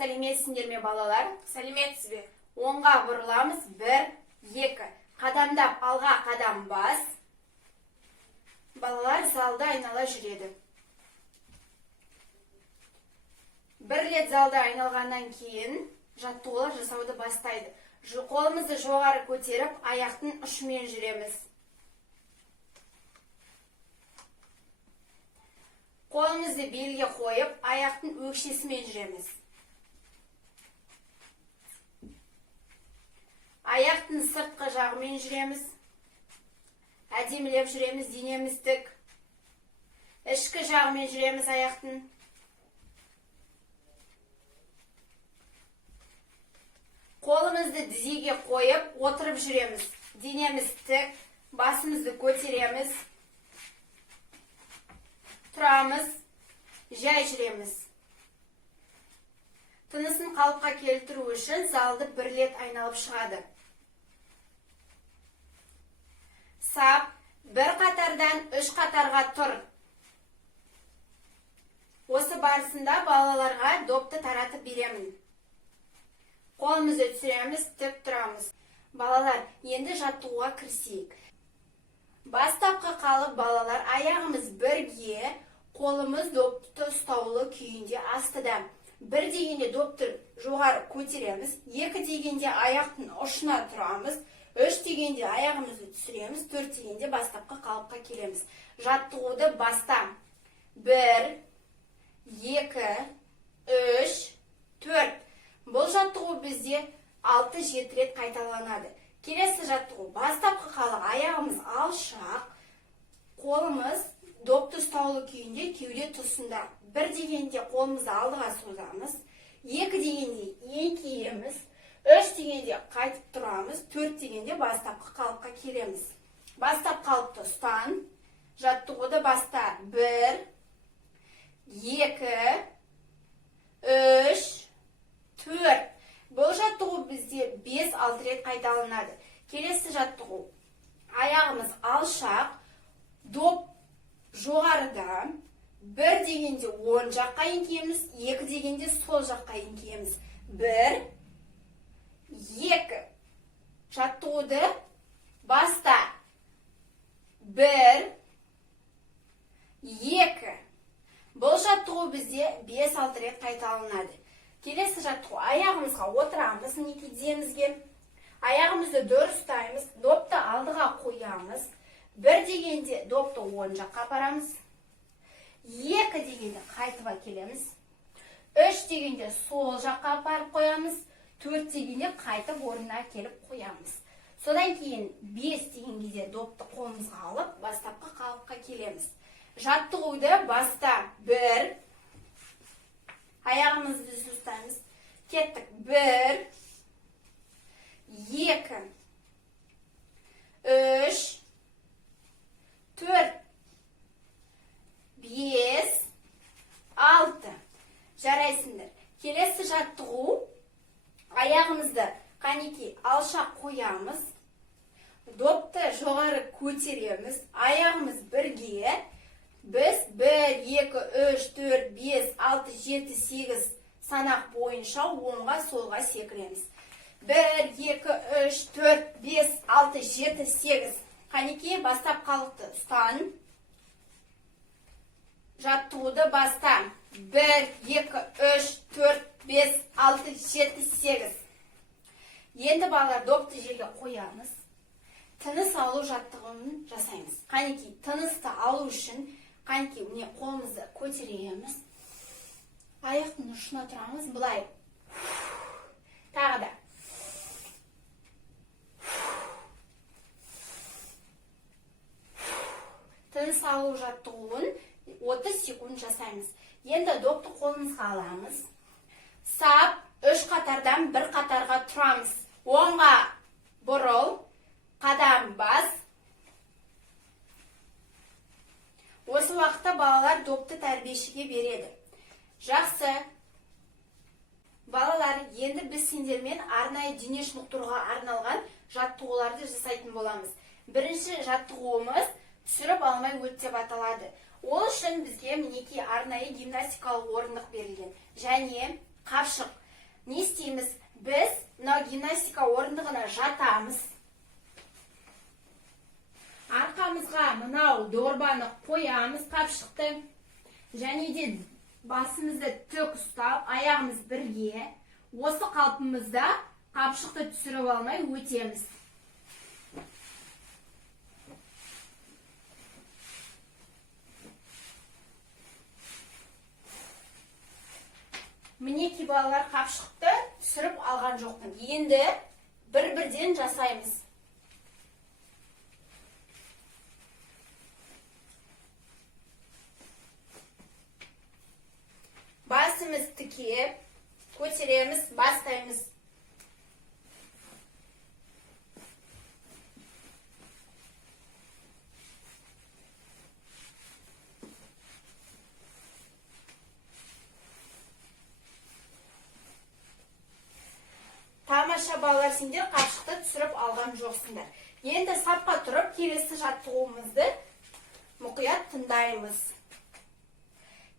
Сәлеметсіңдер ме балалар? Сәлеметсіз бе? Оңға бұрыламыз. 1, 2. Қадамдап алға қадам бас. Балалар залда айнала жүреді. Бір рет залда айналғаннан кейін жаттығулар жасауды бастайды. Қолымызды жоғары көтеріп, аяқтың ұшымен жүреміз. Қолымызды белге қойып, аяқтың өкшесімен жүреміз. Аяқтың сыртқы жағымен жүреміз. Әдемілеп жүреміз, денеміз тік. Ішкі жағымен жүреміз аяқтың. Қолымызды тізеге қойып, отырып жүреміз. Денеміз тік, басымызды көтереміз. Тұрамыз, жай жүреміз. Тынысын қалыпқа келтіру үшін залды бір рет айналып шығады. Сап, бір қатардан 3 қатарға тұр. Осы барысында балаларға допты таратып беремін. Қолымызды түсіреміз, тік тұрамыз. Балалар, енді жаттығуға кірісейік. Бастапқы қалып балалар аяғымыз бірге, қолымыз допты ұстаулы күйінде астыда. 1 дегенде допты жоғары көтереміз, 2 дегенде аяқтың ұшына тұрамыз, 3 дегенде аяғымызды түсіреміз, 4 дегенде бастапқы қалыпқа келеміз. Жаттығуды баста. 1, 2, 3, 4. Бұл жаттығу бізде 6-7 рет қайталанады. Келесі жаттығу. Бастапқы қалып аяғымыз алшақ, қолымыз допты ұстаулы күйінде кеуде тұсында. 1 дегенде қолымызды алдыға созамыз, 2 дегенде еңкейеміз, 3 дегенде қайтып тұрамыз, 4 дегенде бастапқы қалыпқа келеміз. Бастап қалыпты ұстан. Жаттығуды баста. 1, 2, 3, 4. Бұл жаттығу бізде 5-6 рет қайталанады. Келесі жаттығу. Аяғымыз алшақ, доп жоғарыда. 1 дегенде оң жаққа еңкейеміз, 2 дегенде сол жаққа еңкейеміз. 1, 2. Жаттығуды баста. 1, 2. Бұл жаттығу бізде 5-6 рет қайталанады. Келесі жаттығу. Аяғымызға отырамыз, некедемізге. Аяғымызды дұрыс ұстаймыз, допты алдыға қоямыз. 1 дегенде допты оң жаққа апарамыз. 2 дегенде қайтып келеміз. 3 дегенде сол жаққа апарып қоямыз. 4 дегенде қайтып орнына келіп қоямыз. Содан кейін 5 деген кезде допты қолымызға алып, бастапқы қалыпқа келеміз. Жаттығуды баста. 1. Аяғымызды ұстаймыз. Кеттік. 1, 2, 3, 4, 5, 6. Жарайсыңдар. Келесі жаттығу. Аяғымызды қанекей алшақ қоямыз. Допты жоғары көтереміз. Аяғымыз бірге. Біз 1, 2, 3, 4, 5, 6, 7, 8 санақ бойынша оңға солға секіреміз. 1, 2, 3, 4, 5, 6, 7, 8. Қанекей бастап қалыпты. Ұстан. Жаттығуды баста. 1, 2, 3, 4, 5, 6, 7, 8. Енді балалар допты жерге қоямыз. Тыныс алу жаттығын жасаймыз. Қанекей тынысты алу үшін қанекей қолымызды көтереміз. Аяқтың ұшына тұрамыз. Бұлай. Тағы да. Тыныс алу жаттығуын 30 секунд жасаймыз. Енді допты қолымызға аламыз. Сап, 3 қатардан 1 қатарға тұрамыз. Оңға бұрыл, қадам бас. Осы уақытта балалар допты тәрбиешіге береді. Жақсы. Балалар, енді біз сендермен арнайы дене шынықтыруға арналған жаттығуларды жасайтын боламыз. Бірінші жаттығуымыз түсіріп алмай өт деп аталады. Ол үшін бізге мінекей арнайы гимнастикалық орындық берілген. Және қапшық. Не істейміз? Біз мынау гимнастика орындығына жатамыз. Арқамызға мынау дорбаны қоямыз, қапшықты. Және де басымызды тік ұстап, аяғымыз бірге. Осы қалпымызда қапшықты түсіріп алмай өтеміз. Мінеки балалар, қапшықты түсіріп алған жоқпын. Енді бір-бірден жасаймыз. Басымыз тікеп, көтереміз, бастаймыз. Тамаша балалар, сендер қапшықты түсіріп алған жоқсыңдар. Енді сапқа тұрып, келесі жаттығуымызды мұқият тыңдаймыз.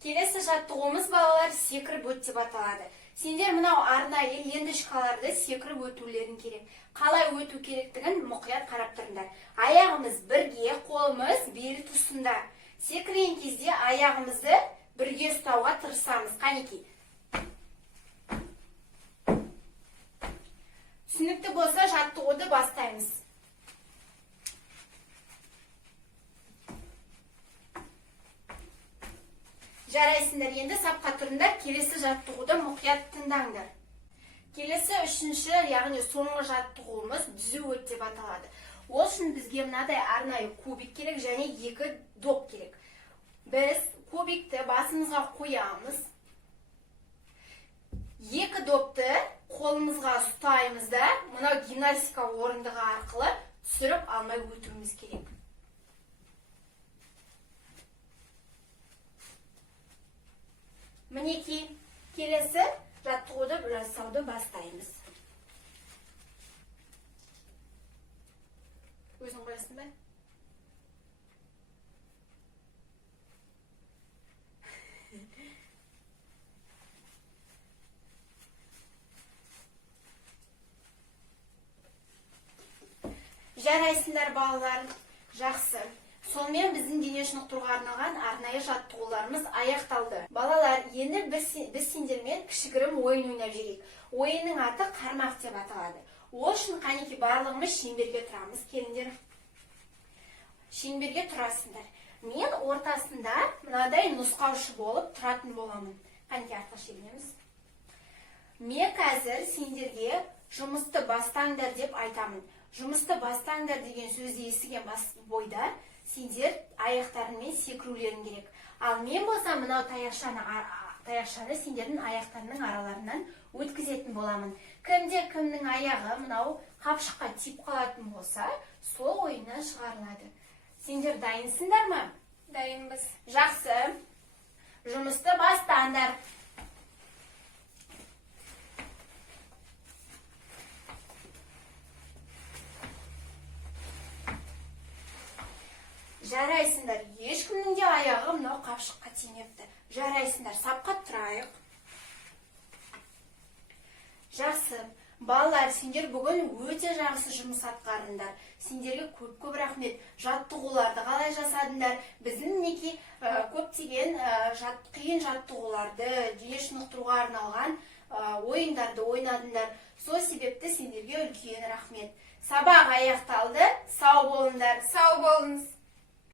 Келесі жаттығуымыз балалар секіріп өт деп аталады. Сендер мынау арнайы ленточкаларды секіріп өтулерің керек. Қалай өту керектігін мұқият қарап тұрыңдар. Аяғымыз бірге, қолымыз бел тұсында. Секірген кезде аяғымызды бірге ұстауға тырысамыз. Қанекей. Түсінікті болса, жаттығуды бастаймыз. Жарайсыңдар, енді сапқа тұрыңдар, келесі жаттығуды мұқият тыңдаңдар. Келесі үшінші, яғни соңғы жаттығуымыз түзу өт деп аталады. Ол үшін бізге мынадай арнайы кубик керек және 2 доп керек. Біз кубикті басымызға қоямыз. 2 допты қолымызға ұстаймыз да, мынау гимнастика орындығы арқылы түсіріп алмай өтуіміз керек. Мінеки, келесі жаттығуды жасауды бастаймыз. Өзің қоясың ба? Жарайсыңдар балалар, жақсы. Сонымен біздің дене шынықтыруға арналған арнайы жаттығуларымыз аяқталды. Балалар, енді біз сендермен кішігірім ойын ойнап жүрейік. Ойынның аты қармақ деп аталады. Ол үшін қанекей барлығымыз шеңберге тұрамыз. Келіңдер. Шеңберге тұрасыңдар. Мен ортасында мынадай нұсқаушы болып тұратын боламын. Қанекей артқа шегінеміз. Мен қазір сендерге жұмысты бастаңдар деп айтамын. Жұмысты бастаңдар деген сөзді естіген бойда сендер аяқтарымен секірулерің керек. Ал мен болсам мынау таяқшаны сендердің аяқтарының араларынан өткізетін боламын. Кімде-кімнің аяғы мынау қапшыққа тиіп қалатын болса, сол ойыннан шығарылады. Сендер дайынсыңдар ма? Дайынбыз. Жақсы. Жұмысты бастаңдар. Жарайсыңдар, ешкімнің де аяғы мынау қапшыққа тимепті. Жарайсыңдар, сапқа тұрайық. Жақсы. Балалар, сендер бүгін өте жақсы жұмыс атқарыңдар. Сендерге көп рахмет. Жаттығуларды қалай жасадыңдар? Біздің мінекей көптеген қиын жаттығуларды, дене шынықтыруға арналған ойындарды ойнадыңдар. Сол себепті сендерге үлкен рахмет. Сабақ аяқталды. Сау болыңдар. Сау болыңыз.